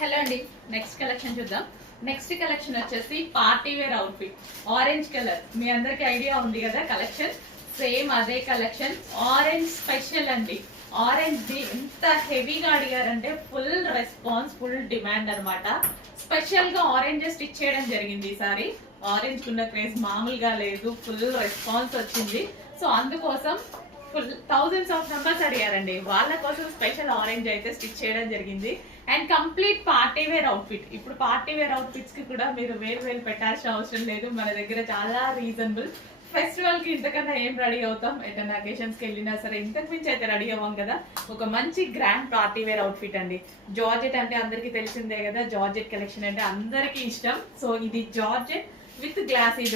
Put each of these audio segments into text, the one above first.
Hello అండి, next collection చూద్దాం. Next collection వచ్చేసి party wear outfit orange colour. మీ అందరికి ఐడియా ఉంది కదా కలెక్షన్, సేమ్ అదే కలెక్షన్. ఆరెంజ్ స్పెషల్ అండి. ఆరెంజ్ ది ఎంత హెవీగా అడిగారంటే ఫుల్ రెస్పాన్స్, ఫుల్ డిమాండ్ అనమాట. స్పెషల్ గా ఆరెంజ్ స్టిచ్ చేయడం జరిగింది ఈసారి. ఆరెంజ్ కున్న క్రేజ్ మామూలుగా లేదు, ఫుల్ రెస్పాన్స్ వచ్చింది. సో అందుకోసం ఫుల్ థౌజండ్స్ ఆఫ్ మెంబర్స్ అడిగారండి, వాళ్ళ కోసం స్పెషల్ ఆరెంజ్ అయితే స్టిచ్ చేయడం జరిగింది. And complete party wear outfit. ఇప్పుడు పార్టీ వేర్ అవుట్ఫిట్స్ కి కూడా మీరు వేలు పెట్టాల్సిన అవసరం లేదు, మన దగ్గర చాలా రీజనబుల్. ఫెస్టివల్ కి ఇంతకన్నా ఏం రెడీ అవుతాం, ఎటన్నా అకేషన్స్ కి వెళ్ళినా సరే ఇంతకు మించి అయితే రెడీ అవ్వం కదా. ఒక మంచి గ్రాండ్ పార్టీ వేర్ అవుట్ఫిట్ అండి. జార్జెట్ అంటే అందరికి తెలిసిందే కదా, జార్జెట్ కలెక్షన్ అంటే అందరికి ఇష్టం. సో ఇది georgette with glossy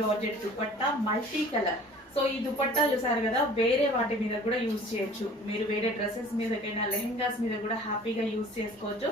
georgette dupatta, multi colour. So ఈ దుపట్టా చూసారు కదా, వేరే వాటి మీద కూడా యూజ్ చేయొచ్చు. మీరు వేరే డ్రెస్సెస్ మీదకైనా లెహెంగాస్ మీద కూడా హ్యాపీగా యూజ్ చేసుకోవచ్చు.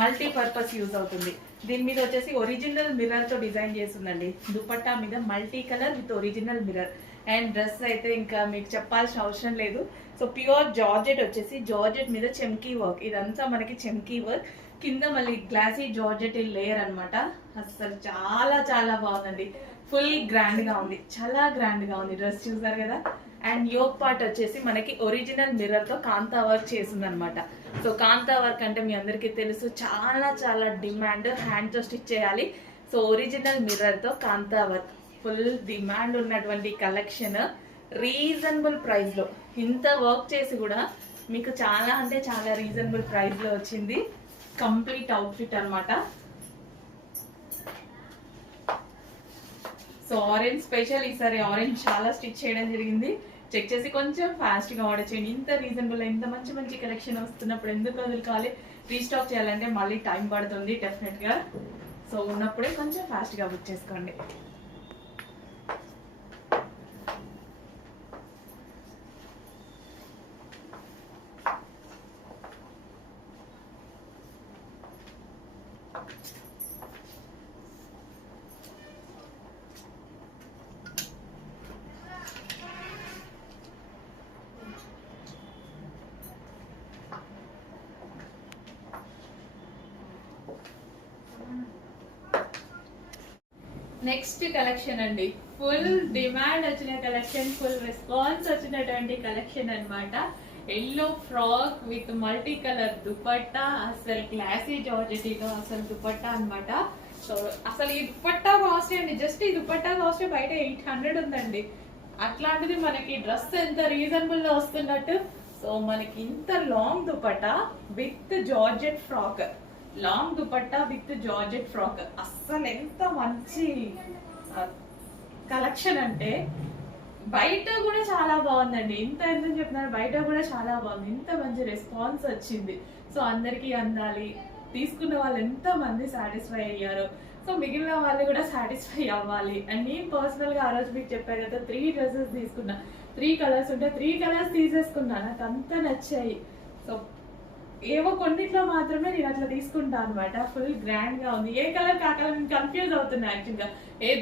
మల్టీ పర్పస్ యూజ్ అవుతుంది. దీని మీద వచ్చేసి ఒరిజినల్ మిర్రర్ తో డిజైన్ చేస్తుందండి. దుపట్టా మీద multi colour with original mirror. And dress అయితే ఇంకా మీకు చెప్పాల్సిన అవసరం లేదు. సో ప్యూర్ జార్జెట్ వచ్చేసి జార్జెట్ మీద చెమ్కీ వర్క్. ఇదంతా మనకి చెమ్కీ వర్క్, కింద మళ్ళీ గ్లాసీ జార్జెట్ లేయర్ అనమాట. అసలు చాలా చాలా బాగుందండి. ఫుల్ గ్రాండ్ గా ఉంది, చాలా గ్రాండ్ గా ఉంది. డ్రెస్ చూసారు కదా. అండ్ యోక్ పార్ట్ వచ్చేసి మనకి ఒరిజినల్ మిర్రర్ తో కాంతా వర్క్ చేసింది అనమాట. సో కాంతా వర్క్ అంటే మీ అందరికీ తెలుసు, చాలా చాలా డిమాండ్. హ్యాండ్ తో స్టిచ్ చేయాలి. సో ఒరిజినల్ మిర్రర్ తో కాంతా వర్క్, ఫుల్ డిమాండ్ ఉన్నటువంటి కలెక్షన్. రీజనబుల్ ప్రైస్ లో ఇంత వర్క్ చేసి కూడా మీకు చాలా అంటే చాలా రీజనబుల్ ప్రైస్ లో వచ్చింది. కంప్లీట్ అవుట్ఫిట్ అనమాట. సో ఆరెంజ్ స్పెషల్, ఈసారి ఆరెంజ్ చాలా స్టిచ్ చేయడం జరిగింది. చెక్ చేసి కొంచెం ఫాస్ట్ గా ఆర్డర్ చేయండి. ఇంత రీజనబుల్, ఇంత మంచి మంచి కలెక్షన్ వస్తున్నప్పుడు ఎందుకు వదులుకోవాలి? రీస్టాక్ చేయాలంటే మళ్ళీ టైం పడుతుంది డెఫినెట్ గా. సో ఉన్నప్పుడే కొంచెం ఫాస్ట్ గా బుక్ చేసుకోండి. నెక్స్ట్ కలెక్షన్ అండి, ఫుల్ డిమాండ్ వచ్చిన కలెక్షన్, ఫుల్ రెస్పాన్స్ వచ్చినటువంటి కలెక్షన్ అనమాట. Yellow frock with multi colour dupatta, అసలు క్లాసీ జార్జెటీలో అసలు దుపట్టా అనమాట. సో అసలు ఈ దుపట్టా కాస్ట్ అండి, జస్ట్ ఈ దుపట్టా కాస్ట్ బయట 800 ఉందండి. అట్లాంటిది మనకి డ్రెస్ ఎంత రీజనబుల్ గా వస్తున్నట్టు. సో మనకి ఇంత long dupatta with georgette frock, long dupatta with georgette frock. అస్సలు ఎంత మంచి కలెక్షన్ అంటే బయట కూడా చాలా బాగుందండి. ఇంత ఎందుకు చెప్తున్నారు, బయట కూడా చాలా బాగుంది. ఇంత మంచి రెస్పాన్స్ వచ్చింది. సో అందరికీ అందాలి, తీసుకున్న వాళ్ళు ఎంత మంది సాటిస్ఫై అయ్యారు. సో మిగిలిన వాళ్ళు కూడా సాటిస్ఫై అవ్వాలి. అండ్ నేను పర్సనల్ గా ఆ రోజు మీకు చెప్పాను కదా, 3 డ్రెస్సెస్ తీసుకున్నా. 3 కలర్స్ ఉంటే 3 కలర్స్ తీసేసుకున్నా, నాకు అంత నచ్చాయి. సో ఏవో కొన్నిట్లో మాత్రమే నేను అట్లా తీసుకుంటా అనమాట. ఫుల్ గ్రాండ్ గా ఉంది. ఏ కలర్ కాకల కన్ఫ్యూజ్ అవుతున్నా యాక్చువల్గా, ఏది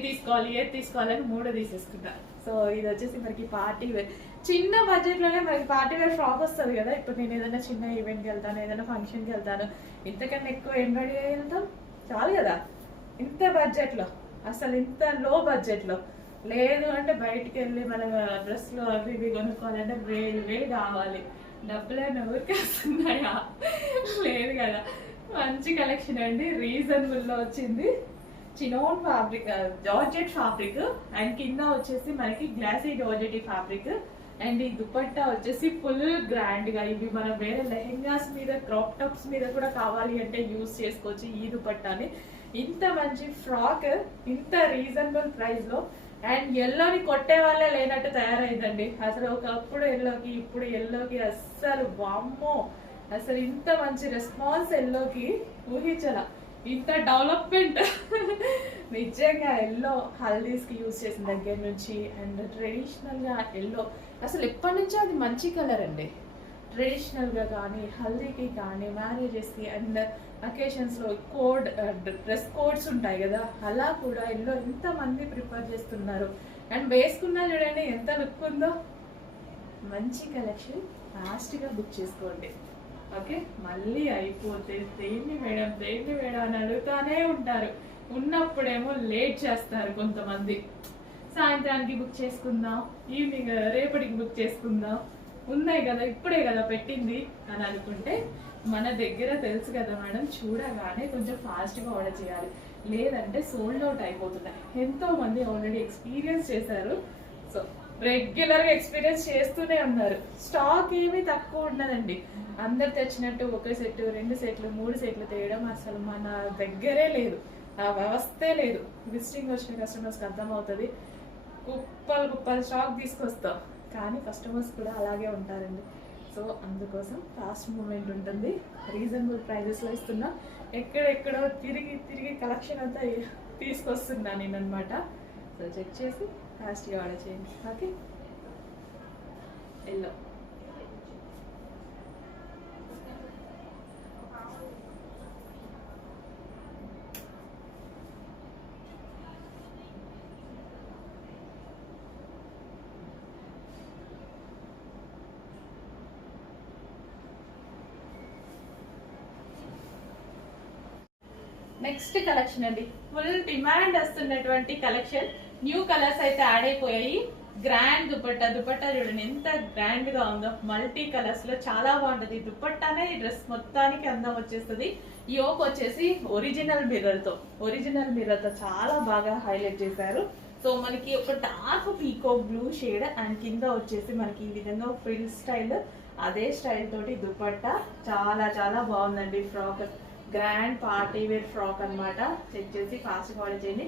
తీసుకోవాలని 3 తీసేసుకుంటా. సో ఇది వచ్చేసి మనకి పార్టీ వేర్, చిన్న బడ్జెట్ లోనే మనకి పార్టీ వేర్ ఫ్రాక్ వస్తుంది కదా. ఇప్పుడు నేను ఏదైనా చిన్న ఈవెంట్కి వెళ్తాను, ఏదైనా ఫంక్షన్కి వెళ్తాను, ఇంతకన్నా ఎక్కువ ఏం రెడీ అయ్యి వెళ్తాం? చాలు కదా. ఇంత బడ్జెట్ లో, అసలు ఇంత లో బడ్జెట్ లో లేదు అంటే బయటికి వెళ్ళి మనం డ్రెస్లు అవి ఇవి కొనుక్కోవాలంటే వేలు కావాలి. డబ్బులైనా ఊరికి వస్తున్నాయా? లేదు కదా. మంచి కలెక్షన్ అండి, రీజనబుల్ లో వచ్చింది. Chinon fabric, georgette fabric. And కింద వచ్చేసి మనకి గ్లాసీ జార్జెట్ ఫ్యాబ్రిక్. అండ్ ఈ దుపట్టా వచ్చేసి ఫుల్ గ్రాండ్ గా, ఇవి మనం వేరే లెహెంగాస్ మీద, క్రాప్ టాప్స్ మీద కూడా కావాలి అంటే యూజ్ చేసుకోవచ్చు ఈ దుపట్టాని. ఇంత మంచి ఫ్రాక్ ఇంత రీజనబుల్ ప్రైస్ లో. అండ్ ఎల్లోని కొట్టే వాళ్ళే లేనట్టు తయారైందండి. అసలు ఒకప్పుడు ఎల్లోకి, ఇప్పుడు ఎల్లోకి అస్సలు వామ్మో, అసలు ఇంత మంచి రెస్పాన్స్ ఎల్లోకి ఊహించాల. ఇంత డెవలప్మెంట్ నిజంగా. ఎల్లో హల్దీస్ కి యూజ్ చేసిన దగ్గర నుంచి అండ్ ట్రెడిషనల్ గా ఎల్లో అసలు ఎప్పటి నుంచో అది మంచి కలర్ అండి. ట్రెడిషనల్ గా కానీ, హల్దీకి కానీ, మ్యారేజెస్ కి అండ్ అకేషన్స్ లో డ్రెస్ కోడ్స్ ఉంటాయి కదా, అలా కూడా ఎల్లో ఎంత మంది ప్రిఫర్ చేస్తున్నారు. అండ్ వేసుకున్నా చూడండి ఎంత లుక్ ఉందో. మంచి కలెక్షన్, ఫాస్ట్ గా బుక్ చేసుకోండి. ఓకే, మళ్ళీ అయిపోతే దేన్ని మేడం అని అడుగుతానే ఉంటారు. ఉన్నప్పుడేమో లేట్ చేస్తారు కొంతమంది. సాయంత్రానికి బుక్ చేసుకుందాం, ఈవినింగ్ రేపటికి బుక్ చేసుకుందాం, ఉన్నాయి కదా ఇప్పుడే కదా పెట్టింది అని అనుకుంటే మన దగ్గర తెలుసు కదా మేడం, చూడగానే కొంచెం ఫాస్ట్గా ఆర్డర్ చేయాలి, లేదంటే సోల్డ్ అవుట్ అయిపోతున్నాయి. ఎంతో మంది ఆల్రెడీ ఎక్స్పీరియన్స్ చేశారు. సో రెగ్యులర్గా ఎక్స్పీరియన్స్ చేస్తూనే ఉన్నారు. స్టాక్ ఏమీ తక్కువ ఉండదండి. అందరు తెచ్చినట్టు ఒక సెట్, 2 సెట్లు, 3 సెట్లు తేయడం అసలు మన దగ్గరే లేదు. ఆ వ్యవస్థే లేదు. విజిటింగ్ వచ్చిన కస్టమర్స్కి అర్థమవుతుంది. కుప్పలు స్టాక్ తీసుకొస్తాం, కానీ కస్టమర్స్ కూడా అలాగే ఉంటారండి. సో అందుకోసం ఫాస్ట్ మూమెంట్ ఉంటుంది, రీజనబుల్ ప్రైజెస్లో ఇస్తున్నా. ఎక్కడెక్కడో తిరిగి కలెక్షన్ అంతా తీసుకొస్తున్నా నేను అనమాట. సో చెక్ చేసి ఫాస్ట్గా ఆర్డర్ చేయండి. ఓకే, ఎల్లో నెక్స్ట్ కలెక్షన్ అండి. ఫుల్ డిమాండ్ వస్తున్నటువంటి కలెక్షన్. న్యూ కలర్స్ అయితే యాడ్ అయిపోయాయి. గ్రాండ్ దుపట్టా చూడండి ఎంత గ్రాండ్ గా ఉందో. మల్టీ కలర్స్ లో చాలా బాగుంటది. దుపట్టానే ఈ డ్రెస్ మొత్తానికి అందం వచ్చేస్తుంది. యోక్ వచ్చేసి ఒరిజినల్ మిర్రర్ తో చాలా బాగా హైలైట్ చేశారు. సో మనకి ఒక డార్క్ పీకో బ్లూ షేడ్ అండ్ కింద వచ్చేసి మనకి ఈ విధంగా ఫ్రిల్ స్టైల్, అదే స్టైల్ తోటి దుపట్టా చాలా బాగుందండి. Frock, grand party wear frock అనమాట. చెక్ చేసి ఫాస్ట్గా ఆర్డర్ చేయండి.